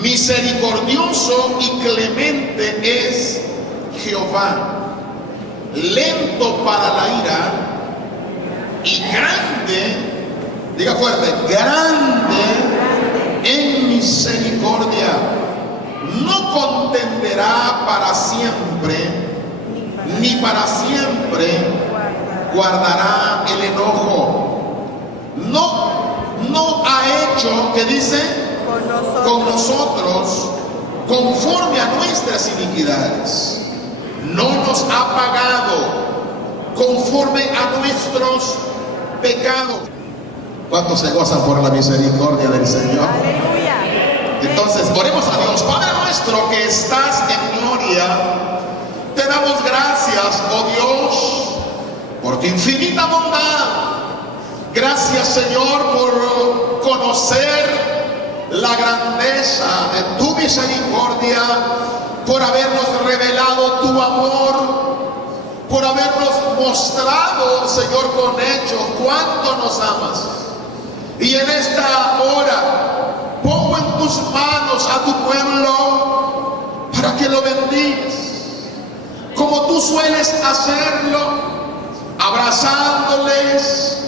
Misericordioso y clemente es Jehová, lento para la ira y grande, diga fuerte, grande en misericordia. No contenderá para siempre, ni para siempre guardará el enojo. No ha hecho, ¿qué dice? Con nosotros conforme a nuestras iniquidades. No nos ha pagado conforme a nuestros pecados. ¿Cuántos se gozan por la misericordia del Señor? Aleluya. Entonces, oremos a Dios. Padre nuestro que estás en gloria, te damos gracias, oh Dios, por tu infinita bondad. Gracias, Señor, por conocer la grandeza de tu misericordia, por habernos revelado tu amor, por habernos mostrado, Señor, con hechos cuánto nos amas. Y en esta hora pongo en tus manos a tu pueblo para que lo bendigas, como tú sueles hacerlo, abrazándoles,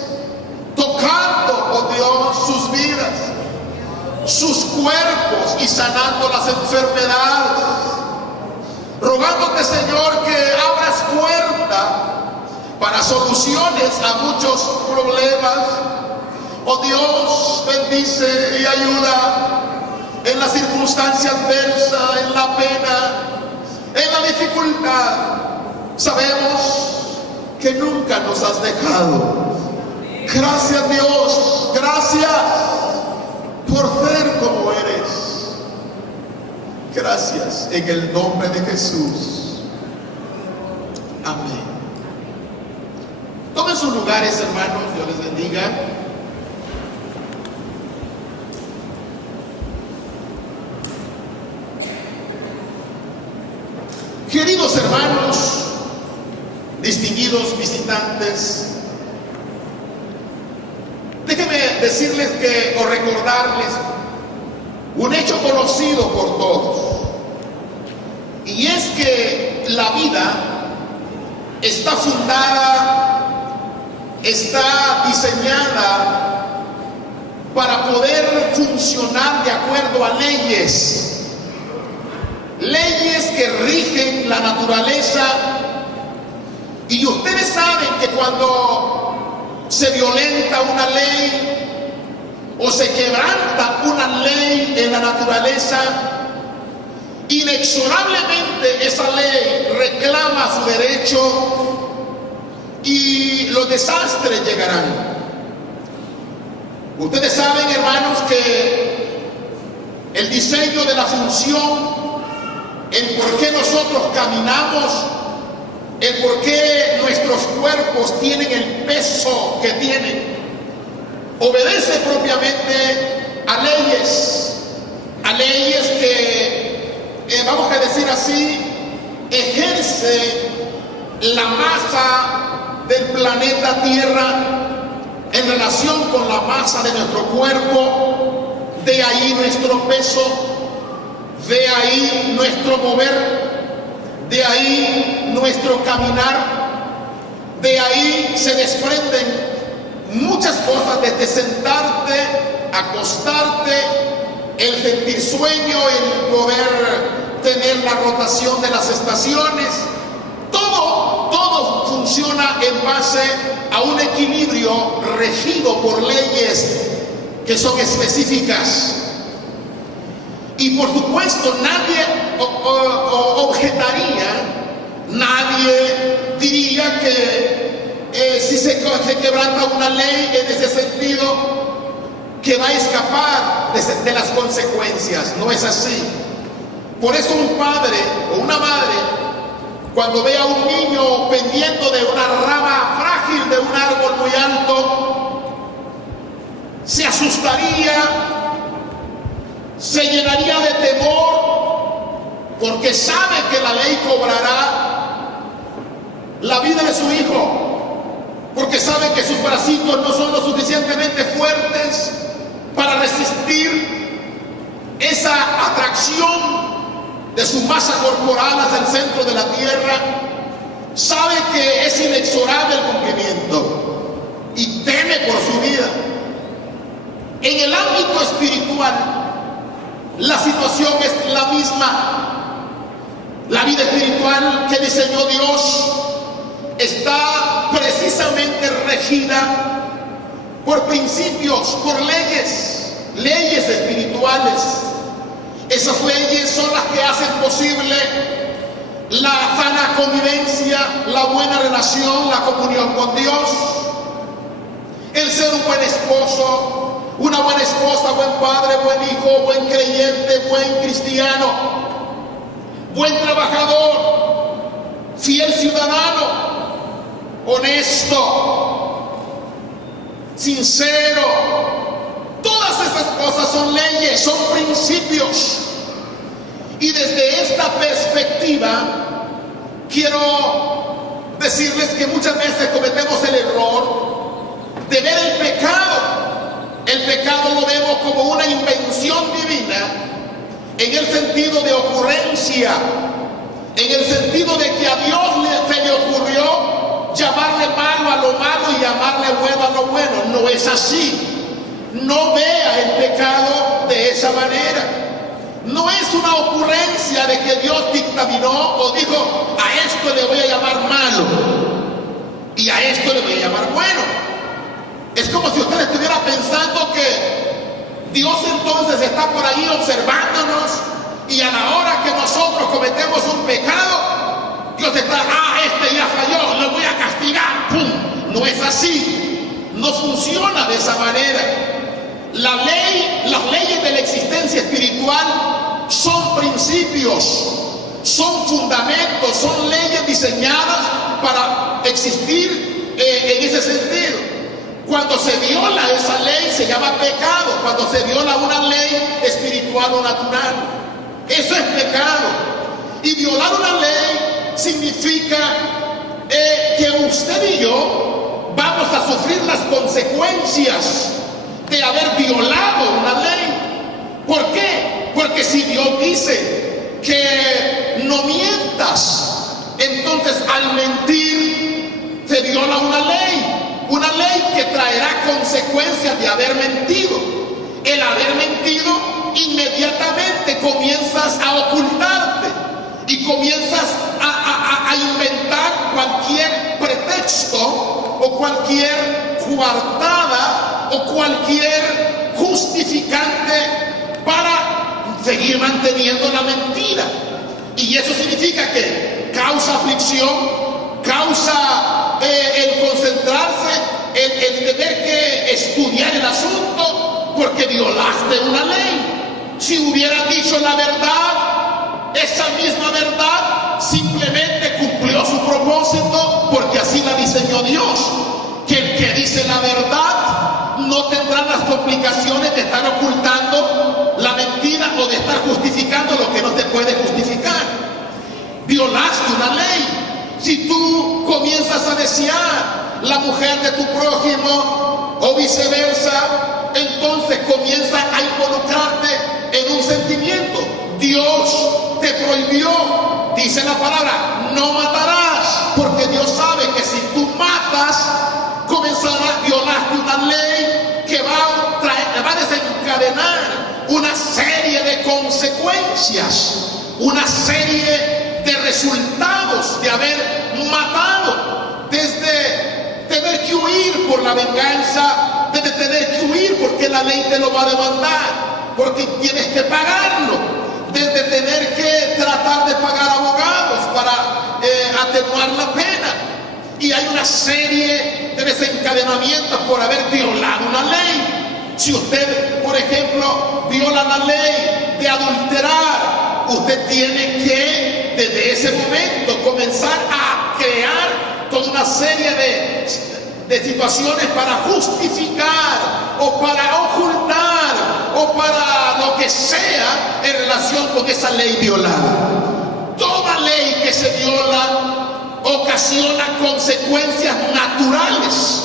tocando, oh Dios, sus vidas, sus cuerpos y sanando las enfermedades. Rogándote, Señor, que abras puerta para soluciones a muchos problemas. Oh Dios, bendice y ayuda en la circunstancia adversa, en la pena, en la dificultad. Sabemos que nunca nos has dejado. Gracias, Dios, gracias por ser como eres. Gracias en el nombre de Jesús. Amén. Tomen sus lugares, hermanos, Dios les bendiga. Queridos hermanos, distinguidos visitantes, déjenme decirles que, o recordarles, un hecho conocido por todos, y es que la vida está fundada, está diseñada para poder funcionar de acuerdo a leyes que rigen la naturaleza. Y ustedes saben que cuando se violenta una ley o se quebranta una ley en la naturaleza, inexorablemente esa ley reclama su derecho y los desastres llegarán. Ustedes saben, hermanos, que el diseño de la función, el por qué nosotros caminamos, el por qué nuestros cuerpos tienen el peso que tienen, obedece propiamente a leyes que, vamos a decir así, ejerce la masa del planeta Tierra en relación con la masa de nuestro cuerpo. De ahí nuestro peso, de ahí nuestro mover, de ahí nuestro caminar, de ahí se desprenden muchas cosas, desde sentarte, acostarte, el sentir sueño, el poder tener la rotación de las estaciones. Todo funciona en base a un equilibrio regido por leyes que son específicas. Y por supuesto nadie objetaría, nadie diría que si se quebranta una ley en ese sentido, que va a escapar de las consecuencias. No es así. Por eso un padre o una madre, cuando ve a un niño pendiendo de una rama frágil de un árbol muy alto, se asustaría, se llenaría de temor, porque sabe que la ley cobrará la vida de su hijo, porque sabe que sus bracitos no son lo suficientemente fuertes para resistir esa esa atracción de su masa corporal hacia el centro de la tierra, sabe que es inexorable el cumplimiento y teme por su vida. En el ámbito espiritual, la situación es la misma. La vida espiritual que diseñó Dios está precisamente regida por principios, por leyes espirituales. Esas leyes son las que hacen posible la sana convivencia, la buena relación, la comunión con Dios, el ser un buen esposo, una buena esposa, buen padre, buen hijo, buen creyente, buen cristiano, buen trabajador, fiel ciudadano, honesto, sincero. Todas esas cosas son leyes, son principios. Y desde esta perspectiva quiero decirles que muchas veces cometemos el error de ver el pecado. El pecado lo vemos como una invención divina en el sentido de ocurrencia, en el sentido de que a Dios se le ocurrió llamarle malo a lo malo y llamarle bueno a lo bueno. No es así. No vea el pecado de esa manera. No es una ocurrencia de que Dios dictaminó o dijo: a esto le voy a llamar malo y a esto le voy a llamar bueno. Es como si usted estuviera pensando que Dios entonces está por ahí observándonos y a la hora que nosotros cometemos un pecado, Dios está: este ya falló, lo voy a castigar, ¡pum! No es así. No funciona de esa manera. Las leyes de la existencia espiritual son principios, son fundamentos, son leyes diseñadas para existir en ese sentido. Cuando se viola esa ley se llama pecado, cuando se viola una ley espiritual o natural. Eso es pecado. Y violar una ley significa que usted y yo vamos a sufrir las consecuencias de haber violado una ley. ¿Por qué? Porque si Dios dice que no mientas, entonces al mentir se viola una ley que traerá consecuencias de haber mentido. El haber mentido, inmediatamente comienzas a ocultarte y comienzas a inventar cualquier pretexto o cualquier coartada o cualquier justificante para seguir manteniendo la mentira. Y eso significa que causa aflicción, causa el concentrarse, el tener que estudiar el asunto, porque violaste una ley. Si hubieras dicho la verdad, esa misma verdad simplemente cumplió su propósito, porque así la diseñó Dios, que el que dice la verdad no tendrá las complicaciones de estar ocultando la mentira o de estar justificando lo que no se puede justificar. Violaste una ley. Si tú comienzas a desear la mujer de tu prójimo o viceversa, entonces comienzas a involucrarte en un sentimiento. Dios te prohibió, dice la palabra, no matarás, porque Dios sabe que si tú matas, comenzarás, violaste una ley que va a desencadenar una serie de consecuencias, una serie de resultados de haber matado, desde tener que huir por la venganza, desde tener que huir porque la ley te lo va a demandar, porque tienes que pagarlo, desde tener que tratar de pagar abogados para atenuar la pena. Y hay una serie de desencadenamientos por haber violado una ley. Si usted, por ejemplo, viola la ley de adulterar, usted tiene que, desde ese momento, comenzar a crear toda una serie de situaciones para justificar o para ocultar o para lo que sea en relación con esa ley violada. Toda ley que se viola ocasiona consecuencias naturales.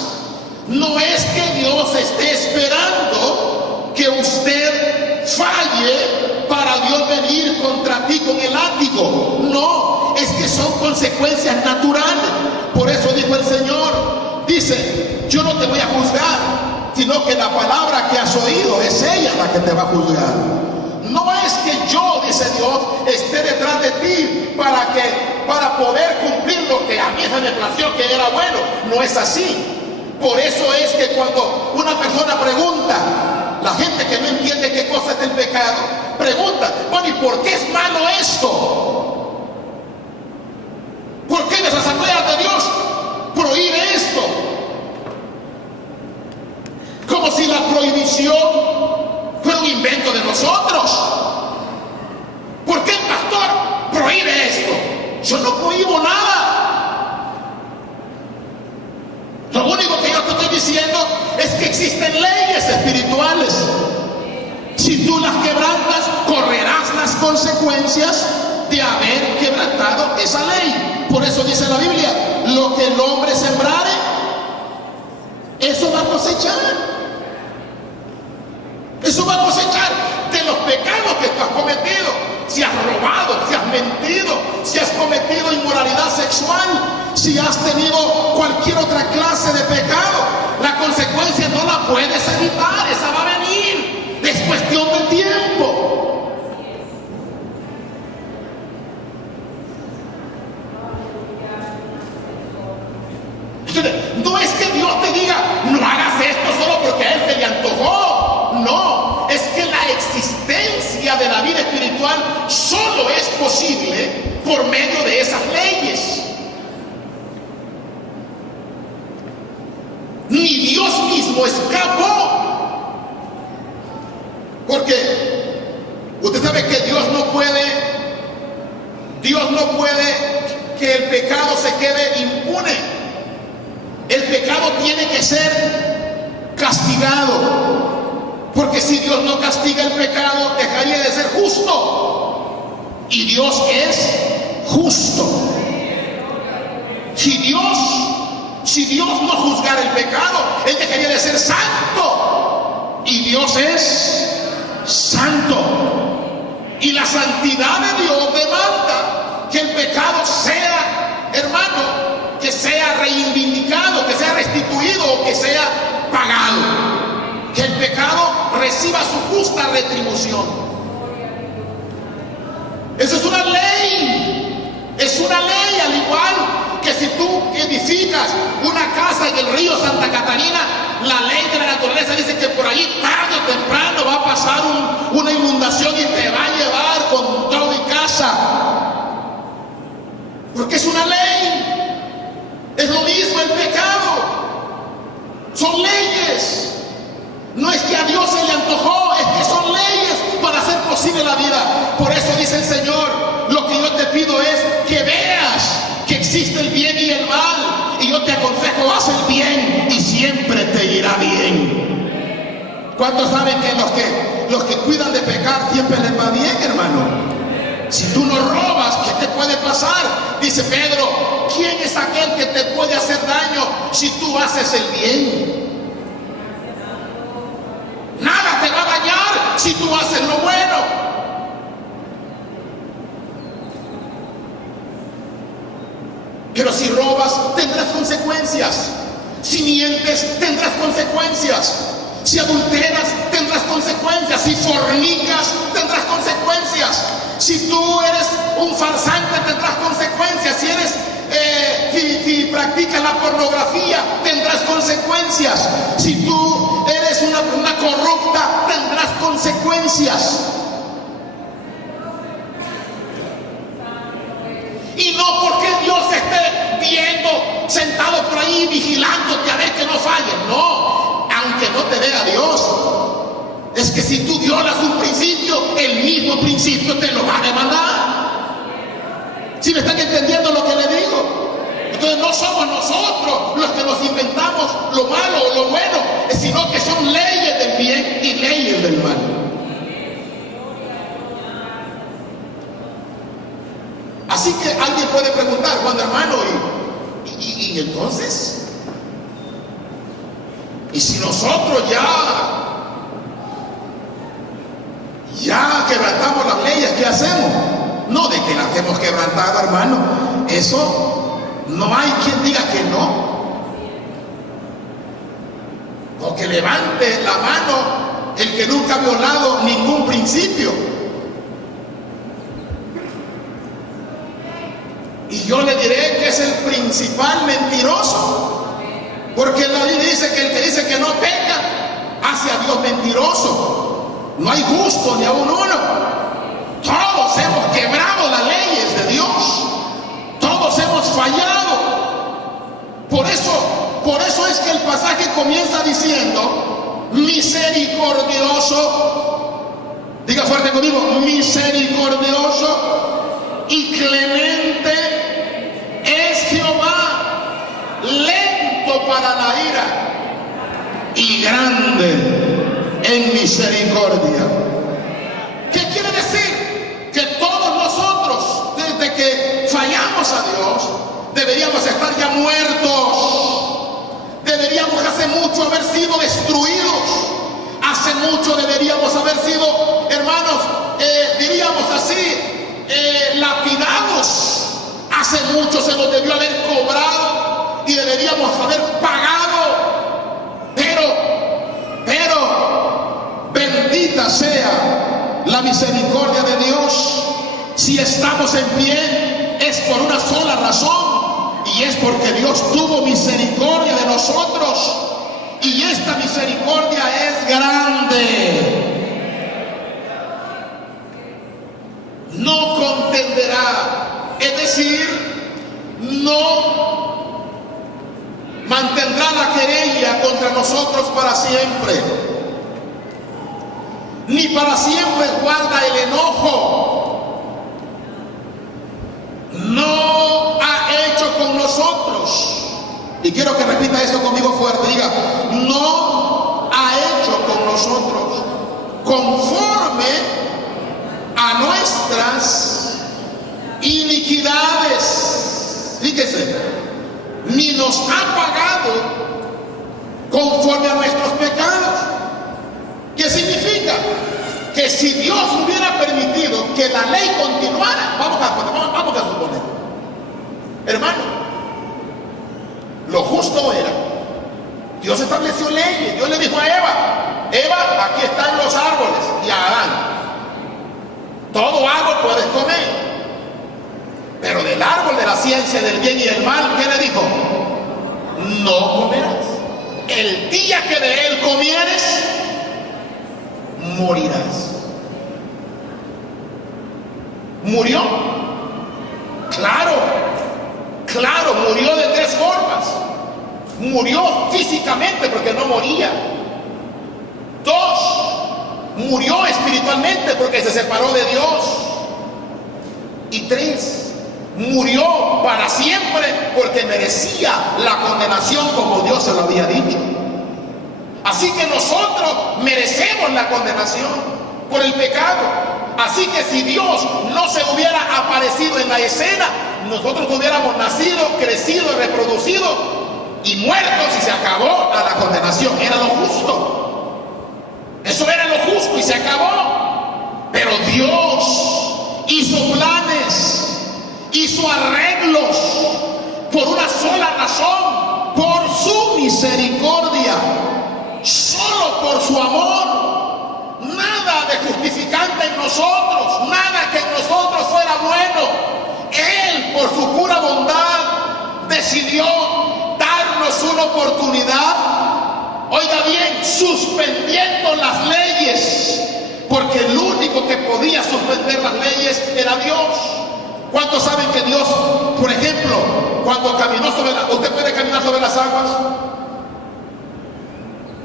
No es que Dios esté esperando que usted falle para consecuencias naturales. Por eso dijo el Señor, dice, yo no te voy a juzgar, sino que la palabra que has oído es ella la que te va a juzgar. No es que yo, dice Dios, esté detrás de ti para poder cumplir lo que a mí se me pareció que era bueno. No es así. Por eso es que cuando una persona pregunta, la gente que no entiende qué cosa es el pecado, pregunta, bueno, ¿y por qué es malo esto? ¿Por qué en las asambleas de Dios prohíbe esto? Como si la prohibición fuera un invento de nosotros. ¿Por qué el pastor prohíbe esto? Yo no prohíbo nada. Lo único que yo te estoy diciendo es que existen leyes espirituales. Si tú las quebrantas, correrás las consecuencias de haber quebrantado esa ley. Por eso dice la Biblia, lo que el hombre sembrare, eso va a cosechar. Eso va a cosechar de los pecados que tú has cometido. Si has robado, si has mentido, si has cometido inmoralidad sexual, si has tenido cualquier otra clase de pecado, la consecuencia no la puedes evitar, esa va a venir, es cuestión de tiempo. Entonces, no es que Dios te diga, no hagas esto solo porque a Él se le antojó, no, es que la existencia de la vida espiritual solo es posible por medio de esas leyes. Ni Dios mismo escapó, porque usted sabe que Dios no puede que el pecado se quede impune. El pecado tiene que ser castigado, porque si Dios no castiga el pecado, dejaría de ser justo, y Dios es justo. Si Dios no juzgara el pecado, Él dejaría de ser santo, y Dios es santo. Y la santidad de Dios demanda que el pecado sea, hermano, que sea reivindicado, que sea restituido, que sea pagado, que el pecado reciba su justa retribución. Eso es una ley, al igual que si tú edificas una casa en el río Santa Catarina, la ley de la naturaleza dice que por allí tarde o temprano va a pasar una inundación y te va a llevar con todo y casa, porque es una ley. Es lo mismo el pecado, son leyes. No es que a Dios se le antojó, es que son leyes para hacer posible la vida. Por eso dice el Señor, lo que yo te pido es que veas que existe el bien y el mal, y yo te aconsejo, haz el bien y siempre te irá bien. ¿Cuántos saben que los que cuidan de pecar siempre les va bien, hermano? Si tú no robas, ¿qué te puede pasar? Dice Pedro, ¿quién es aquel que te puede hacer daño si tú haces el bien? Nada te va a dañar si tú haces lo bueno. Pero si robas, tendrás consecuencias. Si mientes, tendrás consecuencias. Si adulteras, tendrás consecuencias. Si fornicas, tendrás consecuencias. Si tú eres un farsante, tendrás consecuencias. Si practicas la pornografía, tendrás consecuencias. Si tú eres una corrupta, tendrás consecuencias. Y no porque Dios esté viendo, sentado por ahí, vigilándote a ver que no falles. No, aunque no te vea Dios. Es que si tú violas un principio, el mismo principio te lo va a demandar. ¿Sí me están entendiendo lo que le digo? Entonces no somos nosotros los que nos inventamos lo malo o lo bueno, sino que son leyes del bien y leyes del mal. Así que alguien puede preguntar, cuando hermano, ¿y entonces? ¿Y si nosotros ya quebrantamos las leyes, qué hacemos? No de que las hemos quebrantado, hermano, eso no hay quien diga que no. O que levante la mano el que nunca ha violado ningún principio. Y yo le diré que es el principal mentiroso. Porque la Biblia dice que el que dice que no peca hace a Dios mentiroso. No hay justo ni aun uno. Todos hemos quebrado las leyes de Dios. Todos hemos fallado. Por eso es que el pasaje comienza diciendo: misericordioso, diga fuerte conmigo, misericordioso y clemente es Jehová, lento para la ira y grande en misericordia. ¿Qué quiere decir? Que todos nosotros, desde que fallamos a Dios, deberíamos estar ya muertos. Deberíamos hace mucho haber sido destruidos. Hace mucho deberíamos haber sido, hermanos, diríamos así, lapidados. Hace mucho se nos debió haber cobrado y deberíamos haber pagado. Pero, bendita sea la misericordia de Dios. Si estamos en pie, es por una sola razón. Y es porque Dios tuvo misericordia de nosotros. Y esta misericordia es grande. No contenderá, es decir, no mantendrá la querella contra nosotros para siempre. Ni para siempre guarda el enojo. No ha hecho con nosotros, y quiero que repita esto conmigo fuerte, diga: no ha hecho con nosotros conforme a nuestras iniquidades. Fíjese, ni nos ha pagado conforme a nuestros pecados. ¿Qué significa? Que si Dios hubiera permitido que la ley continuara, vamos a suponer, hermano, lo justo era, Dios estableció leyes. Dios le dijo a Eva, aquí están los árboles, y a Adán, todo árbol puedes comer, pero del árbol de la ciencia del bien y el mal, ¿qué le dijo? No comerás. El día que de él comieres, morirás. ¿Murió? Claro, murió de tres formas. Murió físicamente porque no moría. 2, murió espiritualmente porque se separó de Dios. Y 3, murió para siempre porque merecía la condenación como Dios se lo había dicho. Así que nosotros merecemos la condenación por el pecado. Así que si Dios no se hubiera aparecido en la escena, nosotros hubiéramos nacido, crecido, reproducido y muertos, y se acabó la condenación. Era lo justo. Eso era lo justo y se acabó. Pero Dios hizo planes, hizo arreglos por una sola razón: por su misericordia, solo por su amor. Nada de justificante en nosotros, nada que en nosotros fuera bueno. Él, por su pura bondad, decidió darnos una oportunidad, oiga bien, suspendiendo las leyes, porque el único que podía suspender las leyes era Dios. ¿Cuántos saben que Dios, por ejemplo, cuando caminó usted puede caminar sobre las aguas?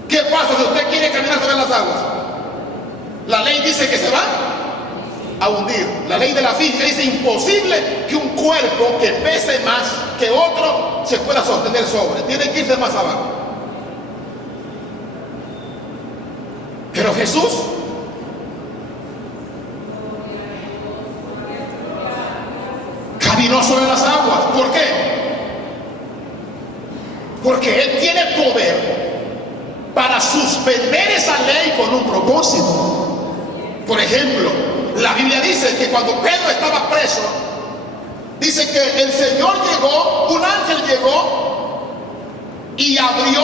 ¿Qué pasa si usted quiere caminar sobre las aguas? La ley dice que se va a hundir. La ley de la física dice imposible que un cuerpo que pese más que otro se pueda sostener sobre. Tiene que irse más abajo. Pero Jesús caminó sobre las aguas. ¿Por qué? Porque Él tiene poder para suspender esa ley con un propósito. Por ejemplo, la Biblia dice que cuando Pedro estaba preso, Dice que el Señor llegó, un ángel llegó y abrió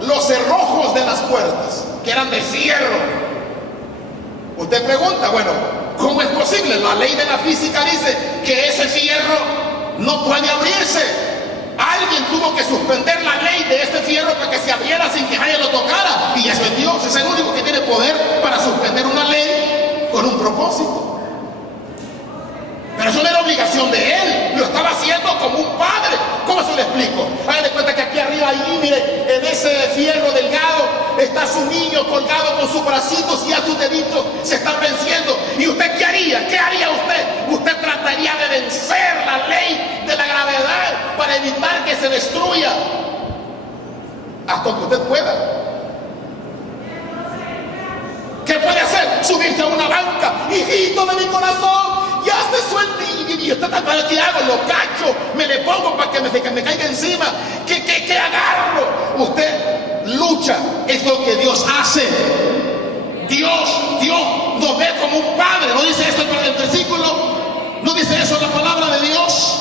los cerrojos de las puertas, que eran de fierro. Usted pregunta, bueno, ¿cómo es posible? La ley de la física dice que ese fierro no puede abrirse. Alguien tuvo que suspender la ley de este fierro para que se abriera sin que nadie lo tocara. Y eso es Dios, es el único que tiene poder para suspender una ley con un propósito. Pero eso no era obligación de él, lo estaba haciendo como un padre. ¿Cómo se lo explico? Hagan de cuenta que aquí arriba, ahí, mire, en ese fierro delgado está su niño colgado con sus bracitos y ya sus deditos se están venciendo. ¿Y usted qué haría? ¿Qué haría usted? Usted trataría de vencer la ley de la gravedad para evitar que se destruya hasta que usted pueda. ¿Qué puede hacer? Subirse a una banca. Hijito de mi corazón, ya se suelta. Y usted está para ¿qué hago? Lo cacho, me le pongo para que me caiga encima. ¿Qué agarro? Usted lucha, es lo que Dios hace. Dios nos ve como un padre. ¿No dice eso el versículo? ¿No dice eso la palabra de Dios?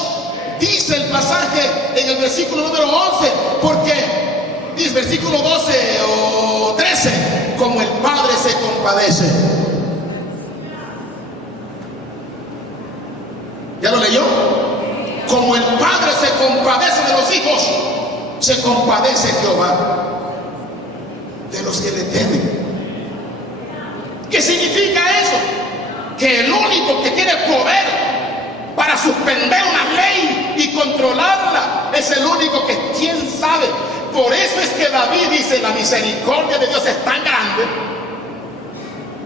Dice el pasaje en el versículo número 11, porque dice versículo 12 o 13, como el padre se compadece. ¿Ya lo leyó? Como el padre se compadece de los hijos, se compadece Jehová de los que le temen. ¿Qué significa eso? Que el único que tiene poder para suspender una ley y controlarla es el único que, ¿quién sabe? Por eso es que David dice, la misericordia de Dios es tan grande,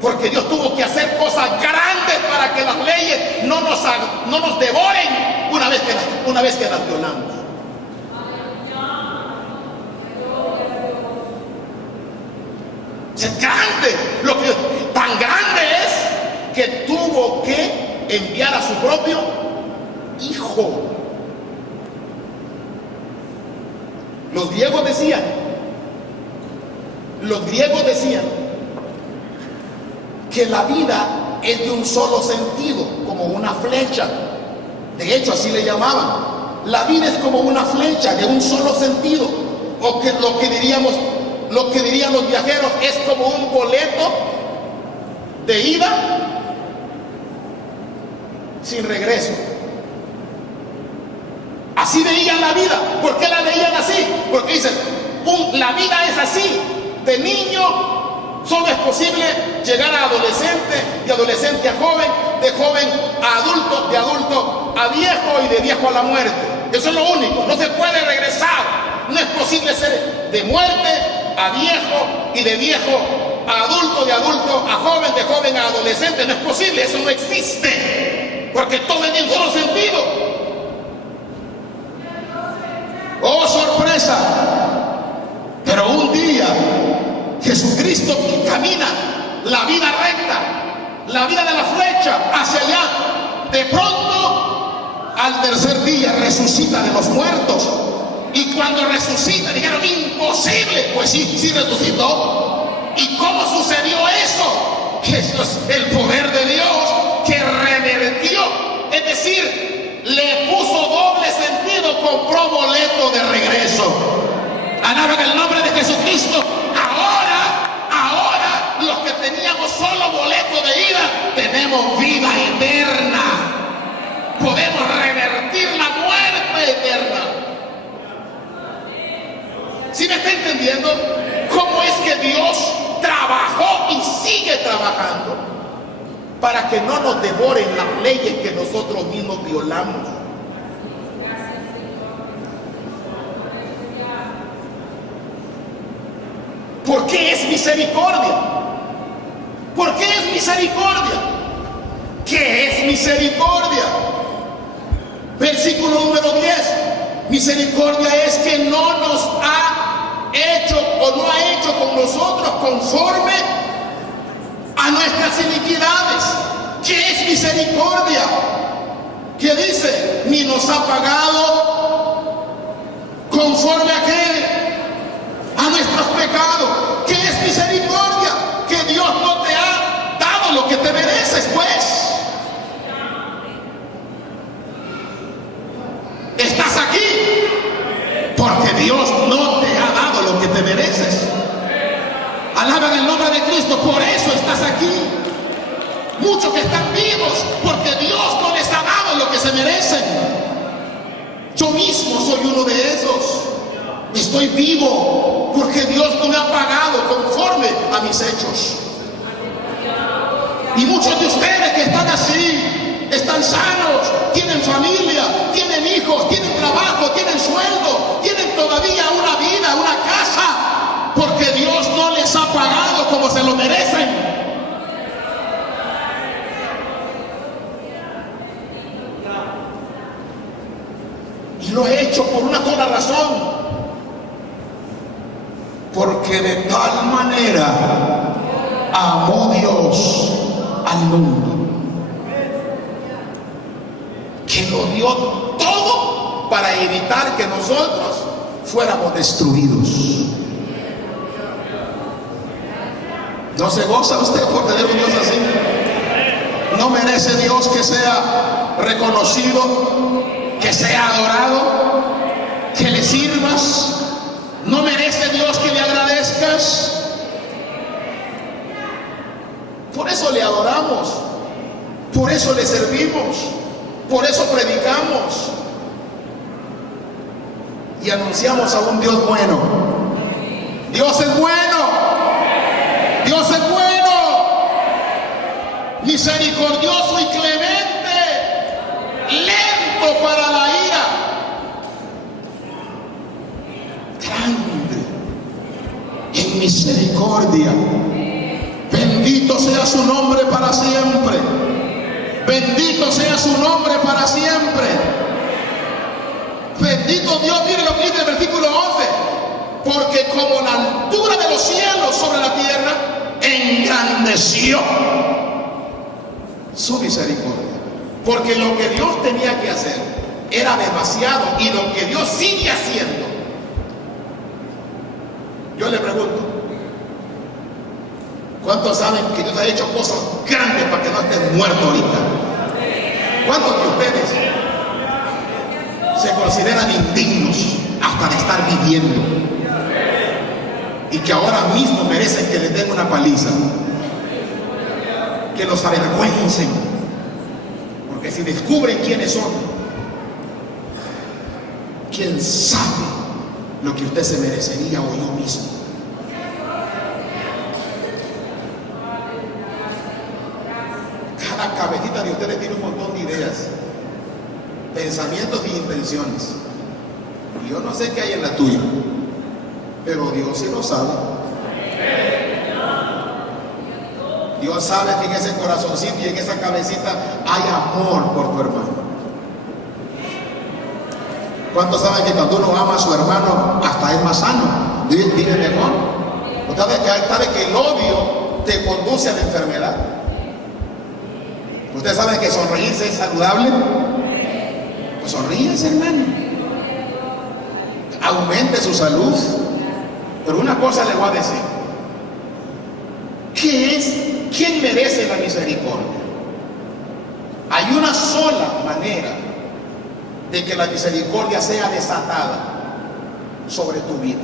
porque Dios tuvo que hacer cosas grandes para que las leyes no nos devoren una vez que las violamos. Es grande, tan grande es que tuvo que enviar a su propio hijo. Los griegos decían que la vida es de un solo sentido, como una flecha. De hecho, así le llamaban. La vida es como una flecha de un solo sentido, o que lo que dirían los viajeros es como un boleto de ida sin regreso. Así veían la vida. ¿Por qué la veían así? Porque dicen, la vida es así. De niño solo es posible llegar a adolescente, de adolescente a joven, de joven a adulto, de adulto a viejo y de viejo a la muerte. Eso es lo único. No se puede regresar. No es posible ser de muerte a viejo y de viejo a adulto, de adulto a joven, de joven a adolescente. No es posible. Eso no existe. Porque todo es en solo sentido. ¡Oh, sorpresa! Pero un día Jesucristo camina la vida recta, la vida de la flecha hacia allá. De pronto, al tercer día resucita de los muertos. Y cuando resucita, dijeron, imposible. Pues sí resucitó. ¿Y cómo sucedió eso? Eso es el poder de Dios que revertió. Es decir, le puso doble sentido, compró boleto de regreso. Alaban el nombre de Jesucristo. Ahora, los que teníamos solo boleto de ida, tenemos vida eterna. Podemos revertir la muerte eterna. ¿Sí me está entendiendo? ¿Cómo es que Dios trabajó y sigue trabajando para que no nos devoren las leyes que nosotros mismos violamos? ¿Por qué es misericordia? ¿Por qué es misericordia? ¿Qué es misericordia? Versículo número 10. Misericordia es que no nos ha hecho o no ha hecho con nosotros conforme a nuestras iniquidades. ¿Qué es misericordia? ¿Qué dice? Ni nos ha pagado conforme a qué, a nuestros pecados. ¿Qué es misericordia? Que Dios no te ha dado lo que te mereces, pues. alaban el nombre de Cristo. Por eso estás aquí. Muchos que están vivos porque Dios no les ha dado lo que se merecen. Yo mismo soy uno de esos. Estoy vivo porque Dios no me ha pagado conforme a mis hechos. Y muchos de ustedes que están así, están sanos, tienen familia, tienen hijos, tienen trabajo, tienen sueldo, tienen todavía una vida, una casa, porque Dios no les ha pagado como se lo merecen. Y lo he hecho por una sola razón. Porque de tal manera amó Dios al mundo que lo dio todo para evitar que nosotros fuéramos destruidos. ¿No se goza usted por tener un Dios así? ¿No merece Dios que sea reconocido, que sea adorado, que le sirvas? ¿No merece Dios que le agradezcas? Por eso le adoramos, por eso le servimos, por eso predicamos y anunciamos a un Dios bueno. Dios es bueno, Dios es bueno, misericordioso y clemente, lento para la ira, grande en misericordia. Bendito sea su nombre para siempre. Bendito sea su nombre para siempre. Bendito Dios. Mire lo que dice el versículo 11. Porque como la altura de los cielos sobre la tierra, engrandeció su misericordia. Porque lo que Dios tenía que hacer era demasiado, y lo que Dios sigue haciendo. Yo le pregunto, ¿cuántos saben que Dios ha hecho cosas grandes para que no estén muertos ahorita? ¿Cuántos de ustedes se consideran indignos hasta de estar viviendo y que ahora mismo merecen que les den una paliza, que los avergüencen? Porque si descubren quiénes son, ¿quién sabe lo que usted se merecería o yo mismo? Cada cabecita de ustedes tiene un montón de ideas, pensamientos y intenciones. Y yo no sé qué hay en la tuya, pero Dios sí lo sabe. Dios sabe que en ese corazoncito y en esa cabecita hay amor por tu hermano. ¿Cuántos saben que cuando uno ama a su hermano hasta es más sano, vive mejor? ¿Usted sabe que el odio te conduce a la enfermedad? ¿Usted sabe que sonreírse es saludable? Pues sonríese, hermano. Aumente su salud. Pero una cosa le voy a decir. ¿Quién merece la misericordia? Hay una sola manera de que la misericordia sea desatada sobre tu vida,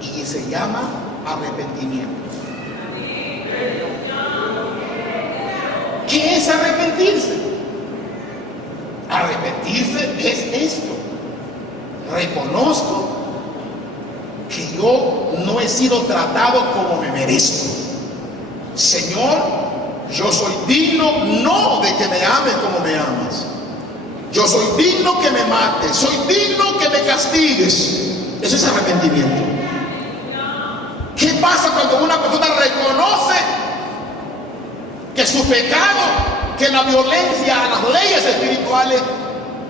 y se llama arrepentimiento. ¿Qué es arrepentirse? Arrepentirse es esto: reconozco que yo no he sido tratado como me merezco. Señor, yo soy digno no de que me ames como me amas. Yo soy digno que me mates, soy digno que me castigues. Eso es arrepentimiento. ¿Qué pasa cuando una persona reconoce que su pecado, que la violencia a las leyes espirituales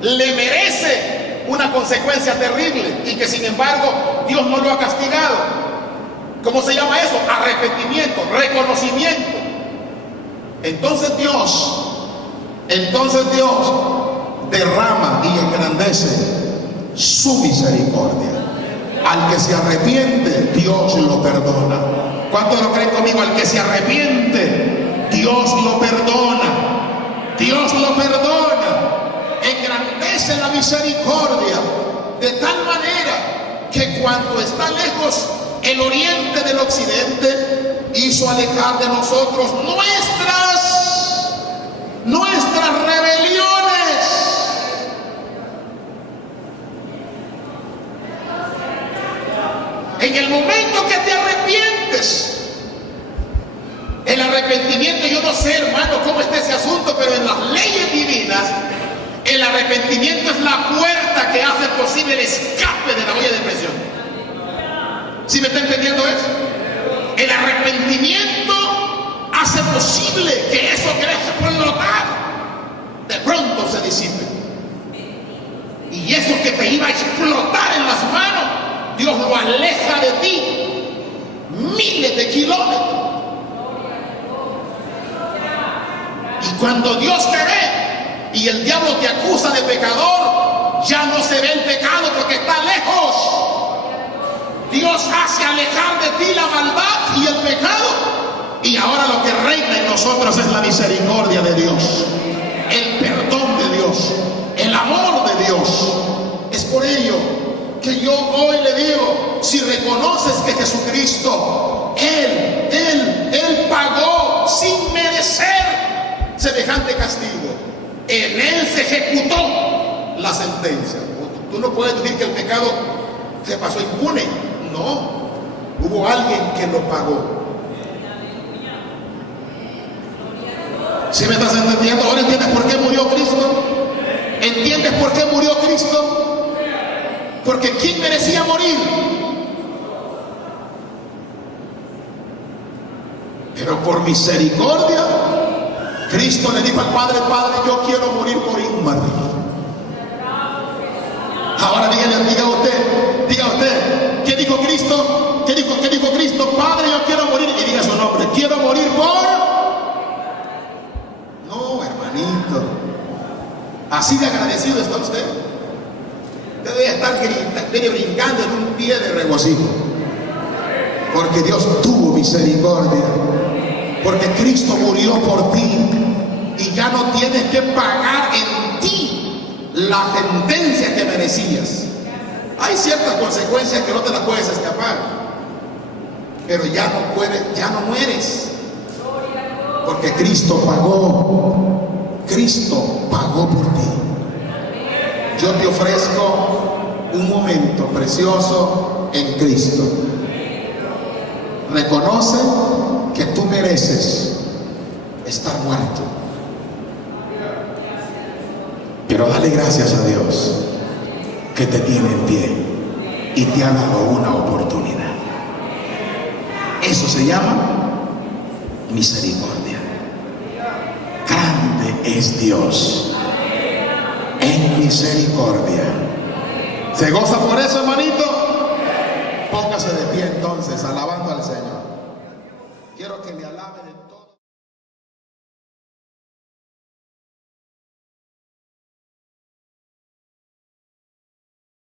le merece una consecuencia terrible y que sin embargo Dios no lo ha castigado? ¿Cómo se llama eso? Arrepentimiento, reconocimiento. Entonces Dios derrama y engrandece su misericordia. Al que se arrepiente, Dios lo perdona. ¿Cuántos lo creen conmigo? Al que se arrepiente, Dios lo perdona. Dios lo perdona. Engrandece la misericordia de tal manera que cuando está lejos el oriente del occidente, hizo alejar de nosotros nuestras rebeliones. En el momento que te arrepientes, el arrepentimiento, yo no sé, hermano, cómo está ese asunto, pero en las leyes divinas, el arrepentimiento es la puerta que hace posible el escape de la olla de presión. ¿Sí me está entendiendo eso? El arrepentimiento hace posible que eso que deje explotar de pronto se disipe. Y eso que te iba a explotar en las manos, Dios lo aleja de ti miles de kilómetros. Y cuando Dios te ve y el diablo te acusa de pecador, ya no se ve el pecado porque está lejos. Dios hace alejar de ti la maldad y el pecado. Y ahora lo que reina en nosotros es la misericordia de Dios, el perdón de Dios, el amor de Dios. Es por ello que yo hoy le digo, si reconoces que Jesucristo, Él pagó sin merecer semejante castigo, en Él se ejecutó la sentencia. Tú no puedes decir que el pecado se pasó impune. No, hubo alguien que lo pagó. ¿Sí me estás entendiendo? ¿Ahora entiendes por qué murió Cristo? ¿Entiendes por qué murió Cristo? Porque ¿quién merecía morir? Pero por misericordia, Cristo le dijo al Padre: Padre, yo quiero morir por Ingmar. Ahora diga usted, ¿qué dijo Cristo? ¿Qué dijo Cristo? Padre, yo quiero morir. Y diga su nombre: quiero morir por... No, hermanito. Así de agradecido está usted. Usted debe estar brincando en un pie de regocijo. Porque Dios tuvo misericordia. Porque Cristo murió por ti. Y ya no tienes que pagar en ti la sentencia que merecías. Hay ciertas consecuencias que no te las puedes escapar. Pero ya no mueres. Porque Cristo pagó. Cristo pagó por ti. Yo te ofrezco un momento precioso en Cristo. Reconoce que tú mereces estar muerto. Pero dale gracias a Dios que te tiene en pie y te ha dado una oportunidad. Eso se llama misericordia. Grande es Dios en misericordia. ¿Se goza por eso, hermanito? Póngase de pie entonces, alabando al Señor. Quiero que me alaben en todo.